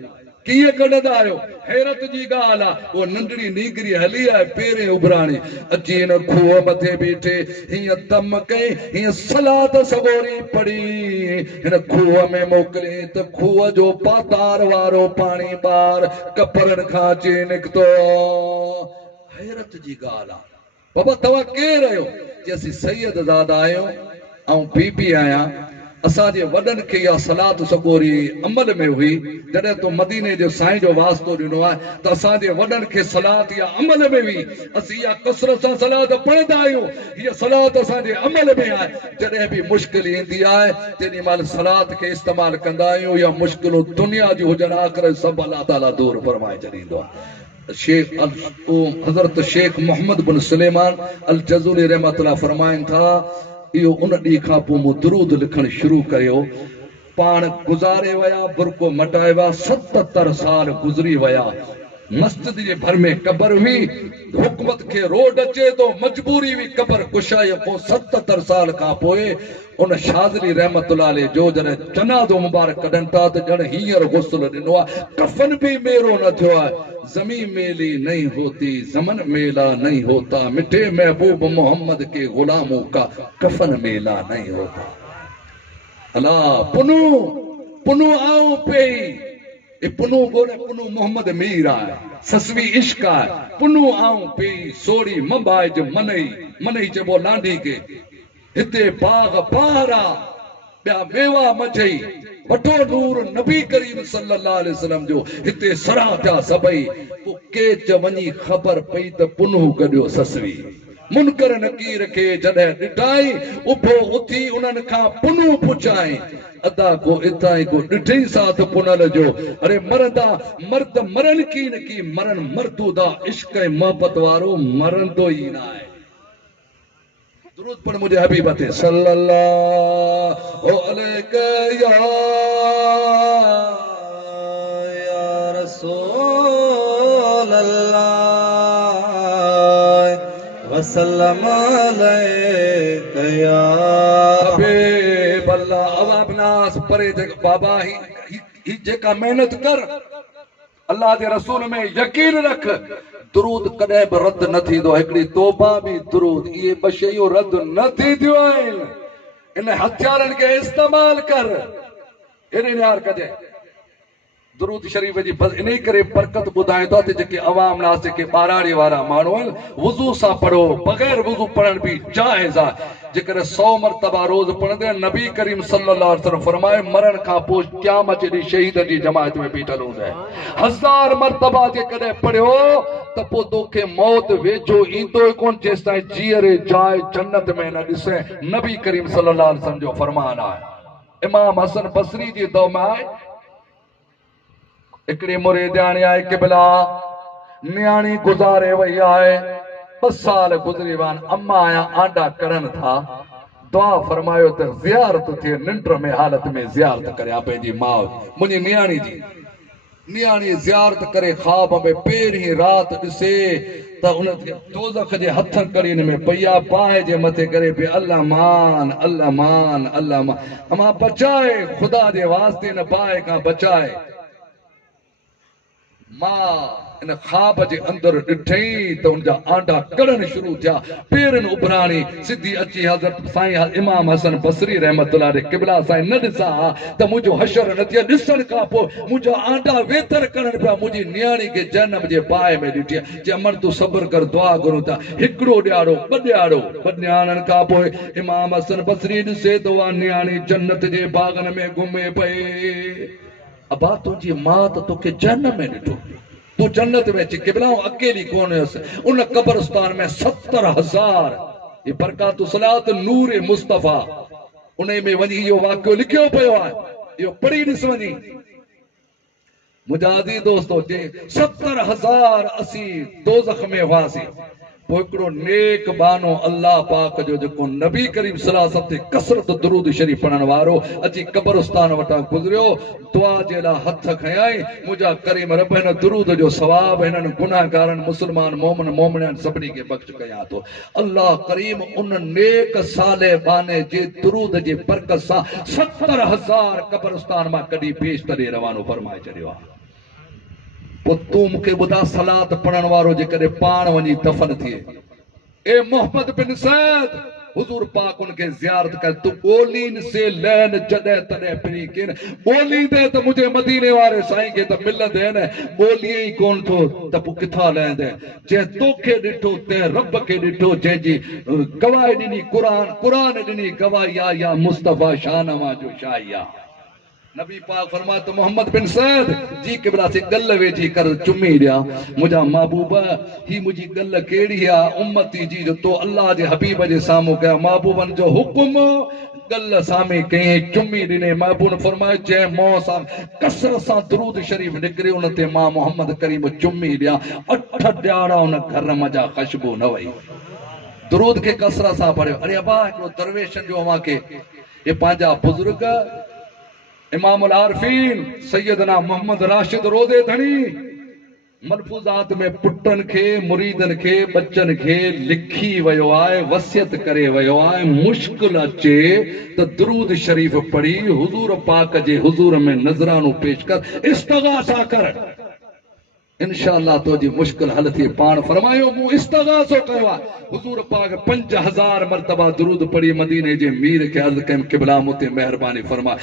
कीअं कढंदा आहियो हैरत जी ॻाल्हि आहे उहा नंढड़ी नीगरी हली आहे पेरें उभराणी अची हिन खूह मथे बीठे हीअं दम कई हीअं सलात सगोरी पढ़ी हिन खूह में मोकिली त खूह जो पातार वारो पाणी ॿार कपरनि खां अची निकितो हैरत जी ॻाल्हि आहे बाबा तव्हां केरु आहियो जे असीं सैयद ज़ादा आहियूं ऐं बीबी आहियां असांजे वॾनि खे इहा सलात सगोरी अमल में हुई जॾहिं तो मदीने जो साईं जो वास्तो ॾिनो आहे त असांजे वॾनि खे सलात इहा अमल में हुई असीं इहा कसरत सां सलात पढ़ंदा आहियूं हीअ सलात असांजे अमल में आहे जॾहिं बि मुश्किल ईंदी आहे तेॾी महिल सलात खे इस्तेमालु कंदा आहियूं इहा मुश्किलूं दुनिया जी हुजनि आख़िर सभु अलाह ताला दूर फरमाए छॾींदो आहे हज़रत शेख मोहम्मद बिन सुलेमान अल जज़ूली रहमतुल्लाह फरमाइनि था इहो उन ॾींहं खां पोइ मूं दुरूद लिखणु शुरू कयो पाण गुज़ारे विया बुरको मटाए विया 77 साल गुज़री विया मस्जिद जे भर में क़बर हुई हुकूमत खे रोड अचे तो मजबूरी हुई क़बर कुशाई पोइ 77 साल खां पोइ उन शाज़ली रहमतुल्लाह अलैह जो जॾहिं जनाज़ो मुबारक कढनि था त ॼण हींअर गुस्ल ॾिनो आहे कफ़न बि मेरो न थियो आहे ज़मीन मेली नहीं होती ज़मन मेला नहीं होता मिठे महबूब मोहम्मद के गुलामों का कफन मेला नहीं होता अला पुनू आऊं पे ए पुनू गोरे पुनू मोहम्मद मीर आहे ससवी इश्क आहे पुनू आऊं पे सोड़ी मबाज मनई चइबो लांडी के हिते बाग बहारा ॿिया मेवा मझई वठो नूर नबी करीम सल्लल्लाहु अलैहि वसल्लम जो हिते सरा पिया सभई पोइ केच वञी ख़बर पई त पुनू गॾियो ससवी मुनकर नकीर के जॾहिं ॾिठाई उभो उथी उन्हनि खां पुनू पुछाई अदा को इताई को ॾिठई साथ पुनल जो अरे मरदा मर्द मरन की न की मरन मर्दूदा इश्क ऐं मोहब्बत वारो मरंदो ई न आहे दुरूद पढ़ मुझे हबीब ते सल्लल्लाहु अलैहि या रसूल अल्लाह वसल्लम अलैका या हबीब अल्लाह अवाब नास परे बाबा ही जेका मेहनत कर अल्लाह जे रसूल में यकीन रख दुरूद कॾहिं बि रद्द न थींदो हिकिड़ी तौबा बि दुरूद इहे ॿ शयूं रद्द न थींदियूं आहिनि इन हथियारनि खे इस्तेमाल कर इन्हार कजे दुरूद शरीफ़ जी बस इन करे बरकत ॿुधाए थो त जेके अवाम नास जेके ॿाराड़ी वारा माण्हू आहिनि वुज़ू सां पढ़ो बग़ैर वुज़ू पढ़ण बि जाइज़ आहे जेकर 100 मरतबा रोज़ पढ़ंदे नबी करीम सल्लल्लाहु अलैहि वसल्लम फरमाए मरण खां पोइ क़यामत जे ॾींहुं शहीद जी जमात में बीठल हूंदा 1000 मरतबा जेकॾहिं पढ़ियो त पोइ तोखे मौत वेझो ईंदो ई कोन जेसिताईं जीअरे जाइ जन्नत में न ॾिसे नबी करीम सल्लल्लाहु अलैहि वसल्लम जो फरमान आहे इमाम हसन बसरी जी दौ में आहे हिकिड़ी मुरीदाणी आहे क़िबला न्याणी गुज़ारे वई आहे 2 साल गुज़री विया आहिनि अम्मा आया आंडा करनि था दुआ फरमायो त ज़ियारत थिए निंड में हालत में ज़ियारत करे पंहिंजी माउ मुंहिंजी न्याणी ज़ियारत करे ख़्वाब में पहिरीं राति ॾिसे त उन दोज़ख जे हथनि कड़ियुनि में पई आहे बाहि जे मथे करे पई अल्लाह मान अम्मा बचाए ख़ुदा जे वास्ते न बाहि खां बचाए मां इन ख़्वाब जे अंदरि ॾिठई त उनजा आंडा कढ़ण शुरू थिया पेरनि उभराणी सिधी अची हज़रत साईं इमाम हसन बसरी रहमतुल्लाह अलैहि क़िबला साईं न ॾिसां त मुंहिंजो हशर न थिए ॾिसण खां पोइ मुंहिंजा आंडा वेतर करण पिया मुंहिंजी न्याणी खे जनम जे बाहि में ॾिठी जे अमर तूं सब्र कर दुआ घुरूं था हिकिड़ो ॾियारो ॿ न्याणनि खां पोइ इमाम हसन बसरी ॾिसे त उहा न्याणी जन्नत जे बाग़नि में घुमे पई अबा तुंहिंजी मां त तोखे जनम में ॾिठो तू जन्नत में अची क़िबला अकेली कोन हुयसि उन कब्रस्तान में 70,000 ये बरकात सलात नूर मुस्तफा उन में वञी इहो वाक़ियो लिखियो पियो आहे इहो पढ़ी ॾिस वञी मुंहिंजा अज़ीज़ दोस्तो जे 70,000 असीं दोज़ख में हुआसीं पोइ हिकिड़ो नेक बानो अल्लाह पाक जो जेको नबी करीम सल्लल्लाहु अलैहि वसल्लम ते कसरत दुरूद शरीफ़ पढ़ण वारो अची कब्रस्तान वटां गुज़रियो दुआ जे लाइ हथ खयाई मुंहिंजा करीम रब हिन दुरूद जो सवाब हिननि गुनाहगारनि मुस्लमान मोमिन मोमिननि सभिनी खे बख़्श कयां थो अल्लाह करीम उन नेक साले बाने जे दुरूद जे बरकत सां 70,000 कब्रस्तान मां कढी पेश करे रवानो फरमाए छॾियो आहे पोइ तूं मूंखे ॿुधा सलात पढ़ण वारो जेकॾहिं पाण वञी दफ़न थिए ए मोहम्मद बिन सैद हुजूर पाक उनखे ज़ियारत कर तू ॿोलीन से लैन जॾहिं तॾहिं पिरी केन ॿोलींदे त मुंहिंजे मदीने वारे साईं खे त मिलंदे न ॿोलीअ ई कोन थो त पोइ किथां लहंदे जंहिं तोखे ॾिठो तंहिं रब खे ॾिठो जंहिंजी गवाही ॾिनी क़ुरान ॾिनी गवाही आहे या मुस्तफ़ा शाहनवाज़ जो शाही आहे नबी पाक फरमाए तो मोहम्मद बिन सैद जी क़िबला से गल वेझी कर चुमी ॾिया मुंहिंजा महबूबा ही मुंहिंजी गल कहिड़ी आहे उम्मती जी जो तो अल्लाह जे हबीब जे साम्हूं कया महबूबनि जो हुकुम गल साम्हूं कयईं चुमी ॾिने महबूब फरमाए जंहिं मुंहं सां कसरत सां दुरूद शरीफ़ निकिरे उन ते मां मोहम्मद करीम चुमी ॾिया 8 ॾियारा उन घर मजा ख़ुशबू न वई दुरूद खे कसरत सां पढ़ियो अरे अबा हिकिड़ो दरवेशनि जो अव्हां खे ये पंहिंजा बुज़ुर्ग इमामुल आरिफीन सैयदना मोहम्मद राशिद रोज़े धणी मलफूज़ात में पुटनि खे मुरीदनि खे बच्चनि खे लिखी वियो आहे वसियत करे वियो आहे मुश्किल अचे त दुरूद शरीफ़ पढ़ी हुज़ूर पाक जे हुज़ूर में नज़रानो पेश कर इस्तिग़ासा कर इंशाअल्लाह तुंहिंजी मुश्किल हल थी पाण फरमायो मूं इस्तिग़ासो कयो आहे हुज़ूर पाक 5000 मरतबा दुरूद पढ़ी मदीने जे मीर खे अर्ज़ कयमि क़िबला मूं ते महिरबानी फरमा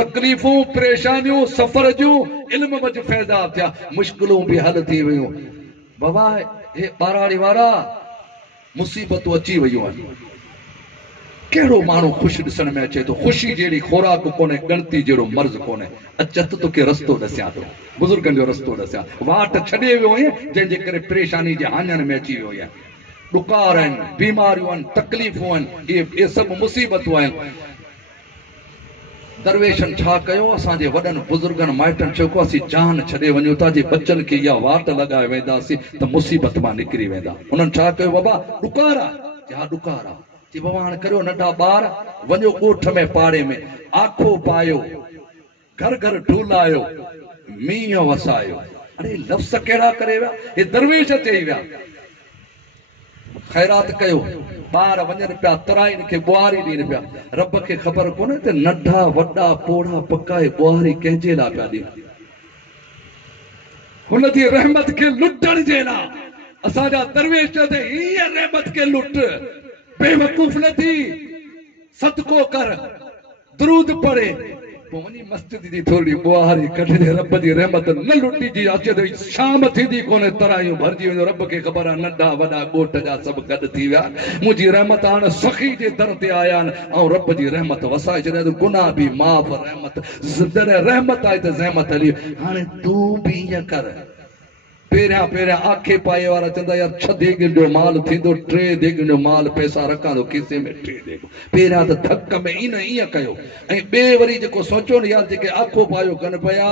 तकलीफ़ूं परेशानियूं सफ़र जूं इल्म मज फैज़ाब थिया मुश्किलूं बि हल थी वियूं बाबा हे ॿाराड़ी वारा मुसीबतूं अची वियूं आहिनि कहिड़ो माण्हू ख़ुशि ॾिसण में अचे थो ख़ुशी जहिड़ी खोराक कोन्हे गणती जहिड़ो मर्ज़ कोन्हे अचत तोखे रस्तो ॾसियां थो बुज़ुर्गनि जो रस्तो ॾसियां वाट छॾे वियो आहीं जंहिंजे करे परेशानी जे हाञनि में अची वियो आहीं ॾुकार आहिनि, बीमारियूं आहिनि, तकलीफ़ूं आहिनि, इहे सभु मुसीबतूं आहिनि। दरवेशनि छा कयो, असांजे वॾनि बुज़ुर्गनि माइटनि चयो असीं जान छॾे वञूं था, जे बच्चनि खे इहा वाट लॻाए वेंदासीं त मुसीबत मां निकिरी वेंदा। उन्हनि छा कयो, बाबा ॾुकार आहे? हा ॾुकार आहे। चई बाबा हाणे करियो, नंढा ॿार वञो ॻोठ में पाड़े में, आखो पायो, घर घर ढूलायो, मींहं वसायो। अरे लफ़्ज़ कहिड़ा करे विया, हे दरवेश चई विया। ख़ैरात कयो, ॿार वञनि पिया, तराइन खे ॿुहारी ॾियनि पिया। रब खे ख़बर कोन्हे त नंढा वॾा पोड़ा पकाए ॿुहारी कंहिंजे लाइ पिया ॾियनि? हुन जी रहमत खे लुटण जे लाइ। असांजा दरवेश ते हीअ रहमत खे लुट, बेवकूफ़ न थी, सदको कर, दुरूद पढ़े, पोइ वञी मस्जिद जी थोरी ॿुहारी कढे, रब जी रहमत न लुटिजी अचे त शाम थींदी कोन्हे, तरायूं भरिजी वेंदियूं। रब खे ख़बर आहे नंढा वॾा ॻोठ जा सभु गॾु थी विया, मुंहिंजी रहमत हाणे सखी जे दर ते आया आहिनि, ऐं रब जी रहमत वसाए छॾिया, गुनाह बि माफ़, रहमत रहमत आहे त ज़हमत हली। हाणे तूं बि ईअं कर। पहिरियां आखे पाए वारा चवंदा यार 6 देॻिन जो माल थींदो, 3 देॻिन जो माल पैसा रखां थो खीसे में, 3 देॻ। पहिरियां त धक में ईअं कयो, ऐं ॿिए वरी जेको सोचो न यार जेके आखो पायो कनि पिया,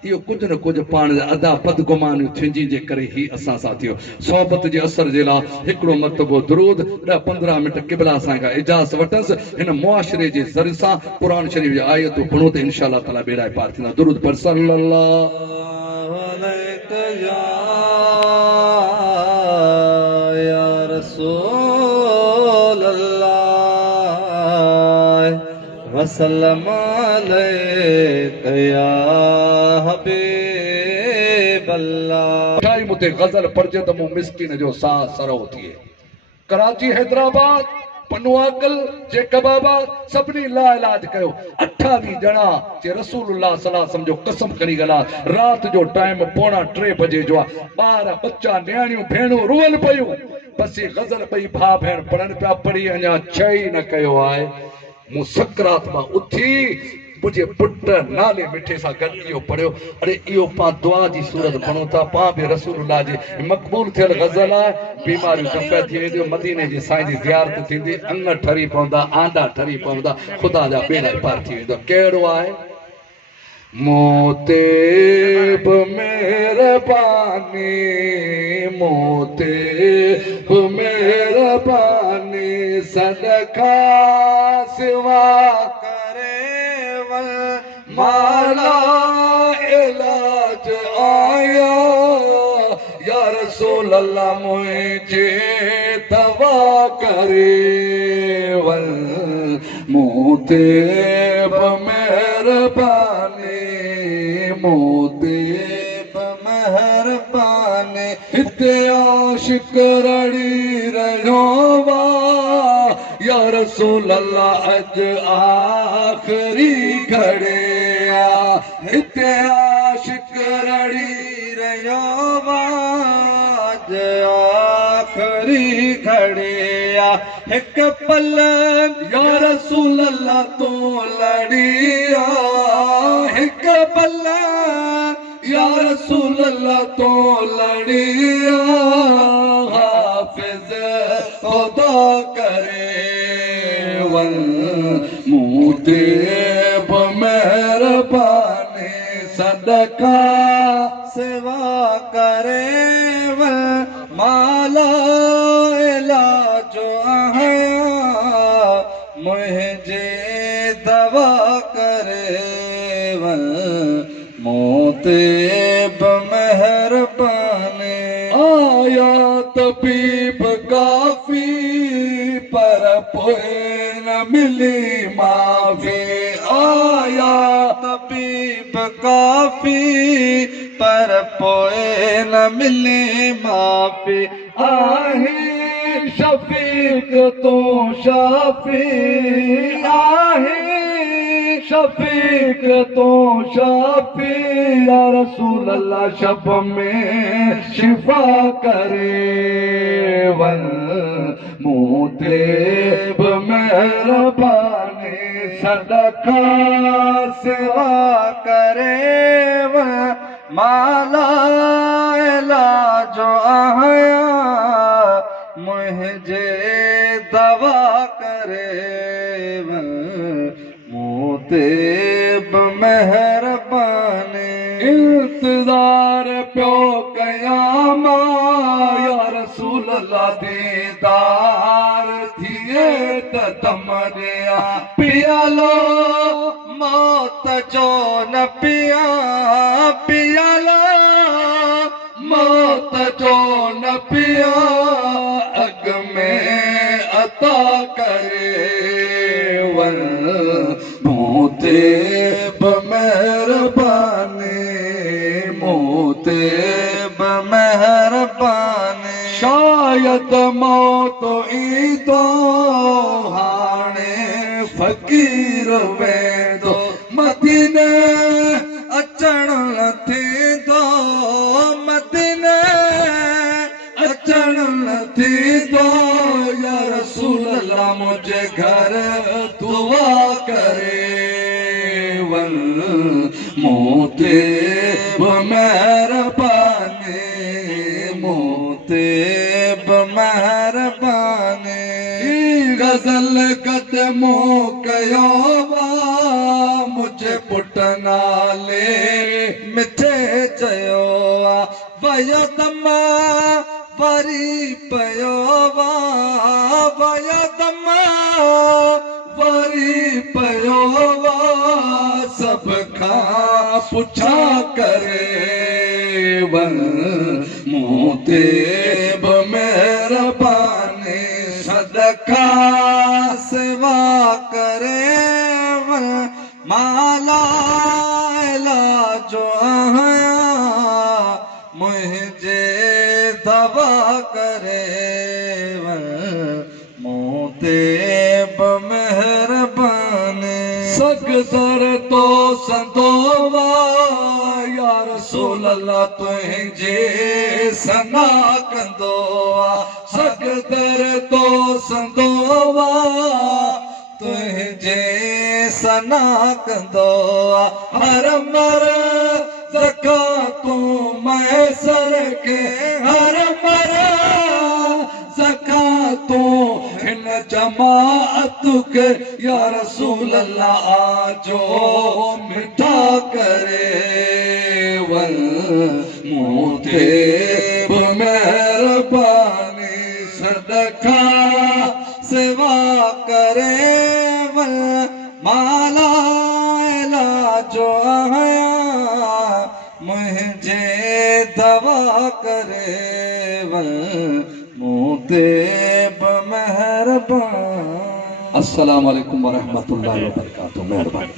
इहो कुझु न कुझु पाण अदा बदगुमानियूं थींदी जे करे ही असां सां थियो। सोहबत जे असर जे लाइ हिकिड़ो मरतबो दुरूद 10-15 मिंट क़िबला सां खां इजाज़त वठंसि। हिन मुआशिरे जे ज़रिए सां क़ुरान शरीफ़ जी आयतूं पढ़ूं त इंशाअल्लाह ताला बेड़ा पार थींदा। दुरूद पर सल्लल्लाहु या रसूल अल्लाह वसल्लम अलैका या हबीब अल्लाह। टाइम ते गज़ल पढ़जे त मूं मिस्किन जो साह सरो थिए। कराची, हैदराबाद, पनुआकल, जेकबाबाद सभिनी ला इलाज कयो। 28 ॼणा जे रसूलुल्लाह सल्लल्लाहु अलैहि वसल्लम जो कसम खणी गला। रात जो टाइम 2:45 बजे जो आहे। ॿार बच्चा न्याणियूं भेणूं रुअल पयूं, बस ये गज़ल ॿई भाउ भेण पढ़नि पिया। पढ़ी अञा चई न कयो आहे, मूं सकरात मां उथी मुंहिंजे पुट नाले मिठे सां गॾु इहो पढ़ियो। अरे इहो पां दुआ जी सूरत पढ़ूं था, पां बि रसूलुल्लाह जे मक़बूल थियल गज़ल आहे। बीमारियूं दफ़े थी वेंदियूं, मदीने जी साईं जी ज़ियारत थींदी, अंग ठरी पवंदा, आंडा ठरी पवंदा, ख़ुदा जा बेड़ा पार थी वेंदा। कहिड़ो आहे? मोते बि महिरबानी, मोते बि महिरबानी, सदका सिवा माला इलाज आया, या रसूल अल्लाह मुझे दवा करे वल, मोते बि महिरबानी, मोते बि महिरबानी, हिते आशिक रड़ी रहियो वा, या रसूल अल्लाह अज आखिरी घड़े आ, हिते आशिक रड़ी रहियो वा, अज आखिरी घड़े आ, हिक पल या रसूल अल्लाह तो लड़ी आ, हिक पल या रसूल अल्लाह तो लड़ी आ, हाफिज खुदा करे वल, मूते बि महिरबानी, सदका सेवा करे वल, माला इलाज आया, मुझे दवा करे वल, मूते बि महिरबानी। आया तबीब काफ़ी पर पोइ न मिली माफ़ी, आया तबीब काफ़ी पर पोइ न मिली माफ़ी, आहे शफीक तो शाफी, आहे शफीक तो शाफी, या रसूल अल्लाह शब में शिफा करे वल, मूते बि महिरबानी, सदका सेवा करे वल, माला इलाज आया, मुझे ते मेहरबानी इंतजार प्यो कयामा या रसूल अल्लाह दीदार थिए त तमरिया पियालो मौत जो न पिया पियालो मौत जो न पिया अग में अता करे वन मोते मेहरबानी मोते मेहरबानी शायद मौत ईंदो हाणे फ़कीर वेंदो मदीने अचण न थींदो मदीने अचण न थींदो या रसूल अल्लाह मुंहिंजे घर दुआ करे वन मोते मेहरबानी मोते मेहरबानी गज़ल कदमों कयो मुझे पुट नाले मिठे चयो वयो दम वरी पयो वयो दम वरी पयो सब खां पुछा करे वन मोते मेहरबानी सदका सेवा करे माला इलाजो आया मुझे दवा करे मोते मेहरबानी सगदर तो संदोवा या रसूल अल्लाह तुझे सना कंदो सगदर तो संदोवा तुझे सना कंदो हर मर ज़कातूं मैसर के हर मर ज़कातूं हिन जमाअत के या रसूल अल्लाह आजो मिठा करे वन मोते मेहरबानी सदका सेवा करे वन माला इलाजो आया मुझे दवा करे वन मोते मेहरबानी अस्सलाम वालेकुम व रहमतुल्लाहि व बरकातहू। मेहरबानी।